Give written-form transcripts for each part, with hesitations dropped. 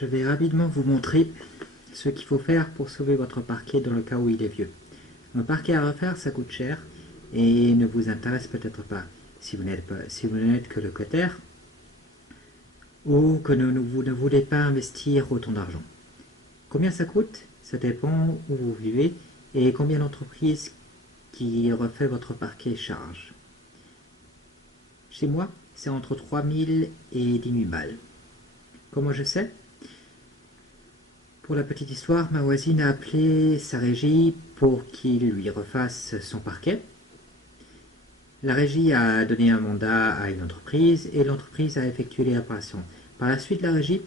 Je vais rapidement vous montrer ce qu'il faut faire pour sauver votre parquet dans le cas où il est vieux. Un parquet à refaire, ça coûte cher et ne vous intéresse peut-être pas si vous n'êtes que locataire ou que vous ne voulez pas investir autant d'argent. Combien ça coûte? Ça dépend où vous vivez et combien l'entreprise qui refait votre parquet charge. Chez moi, c'est entre 3000 et 10 000 balles. Comment je sais? Pour la petite histoire, ma voisine a appelé sa régie pour qu'il lui refasse son parquet. La régie a donné un mandat à une entreprise et l'entreprise a effectué les réparations. Par la suite, la régie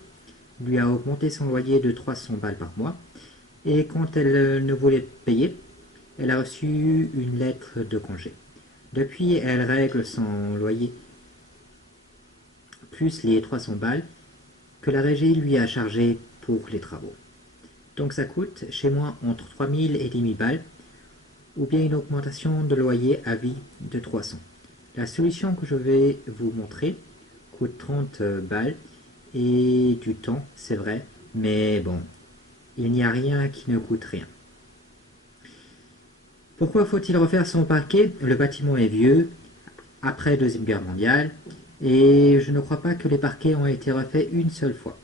lui a augmenté son loyer de 300 balles par mois et quand elle ne voulait payer, elle a reçu une lettre de congé. Depuis, elle règle son loyer plus les 300 balles que la régie lui a chargé pour les travaux. Donc ça coûte chez moi entre 3000 et 10 000 balles ou bien une augmentation de loyer à vie de 300. La solution que je vais vous montrer coûte 30 balles et du temps, c'est vrai, mais bon, il n'y a rien qui ne coûte rien. Pourquoi faut-il refaire son parquet? Le bâtiment est vieux, après la Deuxième Guerre mondiale, et je ne crois pas que les parquets ont été refaits une seule fois.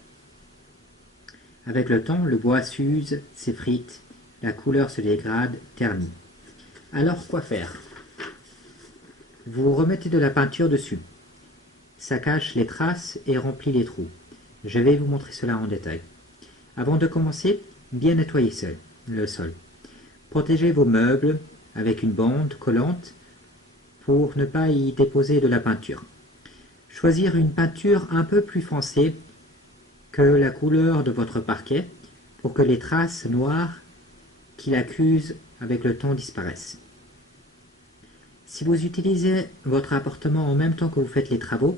Avec le temps, le bois s'use, s'effrite, la couleur se dégrade, ternit. Alors quoi faire? Vous remettez de la peinture dessus. Ça cache les traces et remplit les trous. Je vais vous montrer cela en détail. Avant de commencer, bien nettoyer le sol. Protégez vos meubles avec une bande collante pour ne pas y déposer de la peinture. Choisir une peinture un peu plus foncée que la couleur de votre parquet pour que les traces noires qui l'accusent avec le temps disparaissent. Si vous utilisez votre appartement en même temps que vous faites les travaux,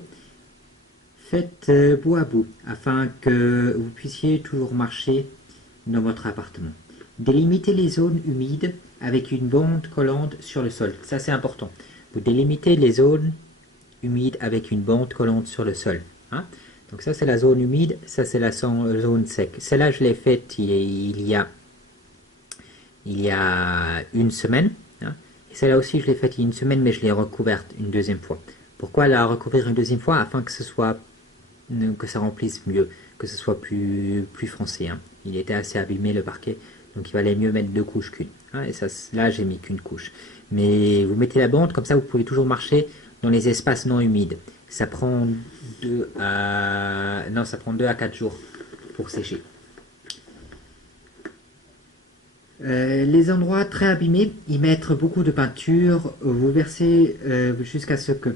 faites bout à bout afin que vous puissiez toujours marcher dans votre appartement. Délimitez les zones humides avec une bande collante sur le sol. Ça c'est important. Vous délimitez les zones humides avec une bande collante sur le sol. Hein? Donc ça c'est la zone humide, ça c'est la zone sec. Celle-là je l'ai faite il y a une semaine. Hein? Et celle-là aussi je l'ai faite il y a une semaine, mais je l'ai recouverte une deuxième fois. Pourquoi la recouvrir une deuxième fois? Afin que ça remplisse mieux, que ce soit plus foncé. Hein? Il était assez abîmé le parquet, donc il valait mieux mettre 2 couches qu'une. Hein? Et ça, là j'ai mis qu'une couche. Mais vous mettez la bande, comme ça vous pouvez toujours marcher dans les espaces non humides. Ça prend 2 à 4 jours pour sécher. Les endroits très abîmés, y mettre beaucoup de peinture, vous versez jusqu'à ce que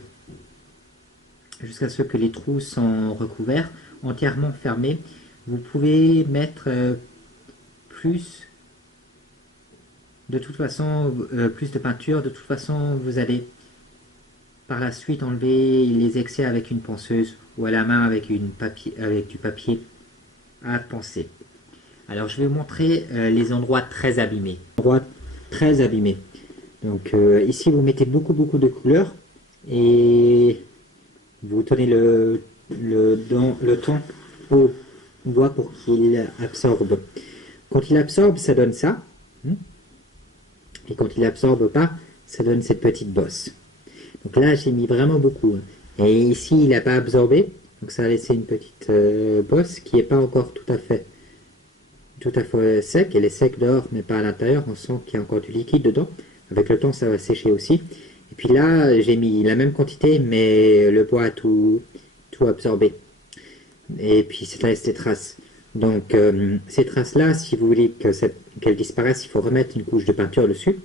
les trous sont recouverts, entièrement fermés. Vous pouvez mettre plus de peinture. De toute façon, vous allez par la suite enlever les excès avec une ponceuse ou à la main avec du papier à poncer. Alors je vais vous montrer les endroits très abîmés. Donc ici vous mettez beaucoup de couleurs et vous tenez le temps au doigt pour qu'il absorbe. Quand il absorbe, ça donne ça. Et quand il absorbe pas, ça donne cette petite bosse. Donc là, j'ai mis vraiment beaucoup. Et ici, il n'a pas absorbé. Donc ça a laissé une petite bosse qui n'est pas encore tout à fait sec. Elle est sec dehors, mais pas à l'intérieur. On sent qu'il y a encore du liquide dedans. Avec le temps, ça va sécher aussi. Et puis là, j'ai mis la même quantité, mais le bois a tout absorbé. Et puis, ça laisse des traces. Donc, ces traces-là, si vous voulez qu'elles disparaissent, il faut remettre une couche de peinture dessus.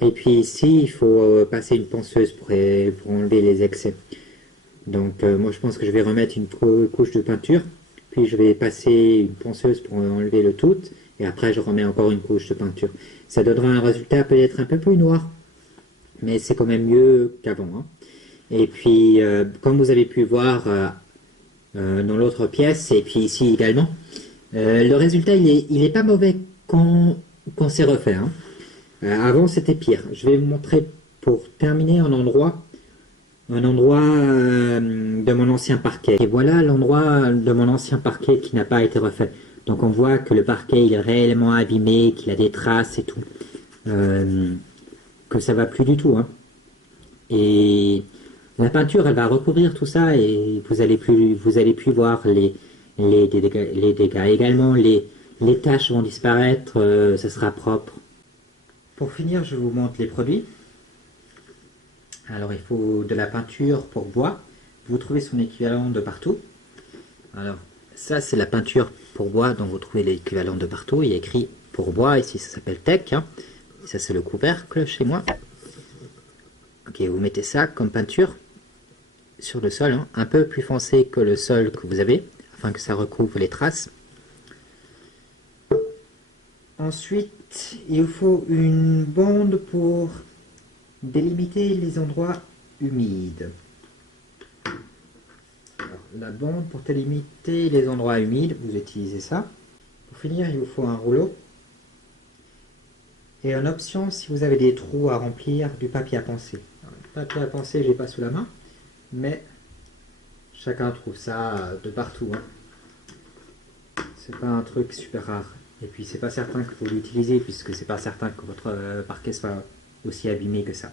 Et puis ici, il faut passer une ponceuse pour enlever les excès. Donc, moi, je pense que je vais remettre une couche de peinture. Puis, je vais passer une ponceuse pour enlever le tout. Et après, je remets encore une couche de peinture. Ça donnera un résultat peut-être un peu plus noir. Mais c'est quand même mieux qu'avant. Hein. Et puis, comme vous avez pu voir dans l'autre pièce, et puis ici également, le résultat, il est pas mauvais quand c'est refait. Hein. Avant, c'était pire. Je vais vous montrer, pour terminer, un endroit un endroit de mon ancien parquet. Et voilà l'endroit de mon ancien parquet qui n'a pas été refait. Donc on voit que le parquet il est réellement abîmé, qu'il a des traces et tout. Euh, que ça va plus du tout, hein. Et la peinture, elle va recouvrir tout ça et vous allez plus voir les dégâts également. Les taches vont disparaître, ça sera propre. Pour finir, je vous montre les produits. Alors, il faut de la peinture pour bois. Vous trouvez son équivalent de partout. Alors, ça, c'est la peinture pour bois dont vous trouvez l'équivalent de partout. Il y a écrit pour bois, ici ça s'appelle Tech, hein. Ça, c'est le couvercle chez moi. Ok, vous mettez ça comme peinture sur le sol, hein, un peu plus foncé que le sol que vous avez, afin que ça recouvre les traces. Ensuite, il vous faut une bande pour délimiter les endroits humides. Alors, la bande pour délimiter les endroits humides, vous utilisez ça. Pour finir, il vous faut un rouleau. Et en option, si vous avez des trous à remplir, du papier à penser. Alors, le papier à penser, j'ai pas sous la main, mais chacun trouve ça de partout, hein. C'est pas un truc super rare. Et puis c'est pas certain que vous l'utilisez puisque c'est pas certain que votre parquet soit aussi abîmé que ça.